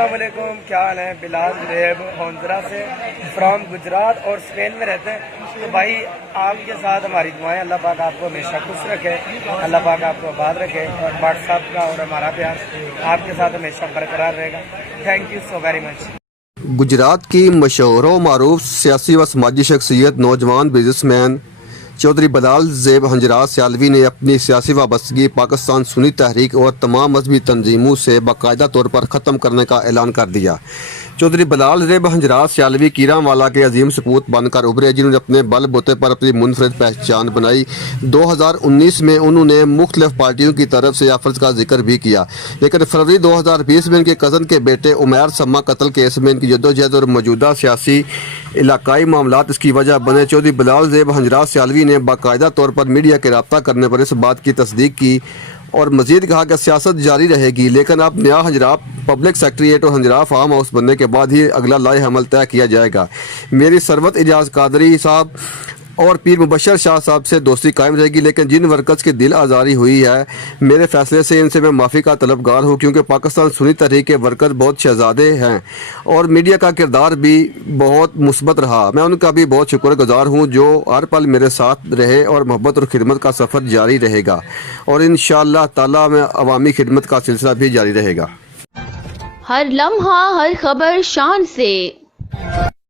السلام علیکم، کیا حال ہے؟ بلال ریب ہونزرا سے فرام گجرات اور اسپین میں رہتے ہیں. تو بھائی آپ کے ساتھ ہماری دعائیں، اللہ پاک آپ کو ہمیشہ خوش رکھے، اللہ پاک آپ کو آباد رکھے، اور واٹس ایپ کا اور ہمارا پیار آپ کے ساتھ ہمیشہ برقرار رہے گا. Thank you so very much. Gujarat کی مشہور و معروف سیاسی و سماجی شخصیت نوجوان بزنس مین چودھری بلال زیب ہنجراز سیالوی نے اپنی سیاسی وابستگی پاکستان سنی تحریک اور تمام مذہبی تنظیموں سے باقاعدہ طور پر ختم کرنے کا اعلان کر دیا. چودھری بلال زیب ہنجراز سیالوی کیران والا کے عظیم سپوت بن کر ابھرے، جنہوں نے اپنے بل بوتے پر اپنی منفرد پہچان بنائی. 2019 میں انہوں نے مختلف پارٹیوں کی طرف سے افراد کا ذکر بھی کیا، لیکن فروری 2020 میں ان کے کزن کے بیٹے عمیر سما قتل کیس میں ان کی جدوجہد اور موجودہ سیاسی علاقائی معاملات اس کی وجہ بنے. چودھری بلال زیب ہنجراز سیالوی نے باقاعدہ طور پر میڈیا کے رابطہ کرنے پر اس بات کی تصدیق کی اور مزید کہا کہ سیاست جاری رہے گی، لیکن اب نیا ہنجراف پبلک سیکریٹریٹ اور ہنجراف فارم ہاؤس بننے کے بعد ہی اگلا لائحہ عمل طے کیا جائے گا. میری ثروت اعجاز قادری صاحب اور پیر مبشر شاہ صاحب سے دوستی قائم رہے گی، لیکن جن ورکرز کی دل آزاری ہوئی ہے میرے فیصلے سے ان سے میں معافی کا طلبگار ہوں، کیونکہ پاکستان سنی تحریک کے ورکر بہت شہزادے ہیں اور میڈیا کا کردار بھی بہت مثبت رہا. میں ان کا بھی بہت شکر گزار ہوں جو ہر پل میرے ساتھ رہے، اور محبت اور خدمت کا سفر جاری رہے گا اور انشاءاللہ تعالی میں عوامی خدمت کا سلسلہ بھی جاری رہے گا. ہر لمحہ ہر خبر شان سے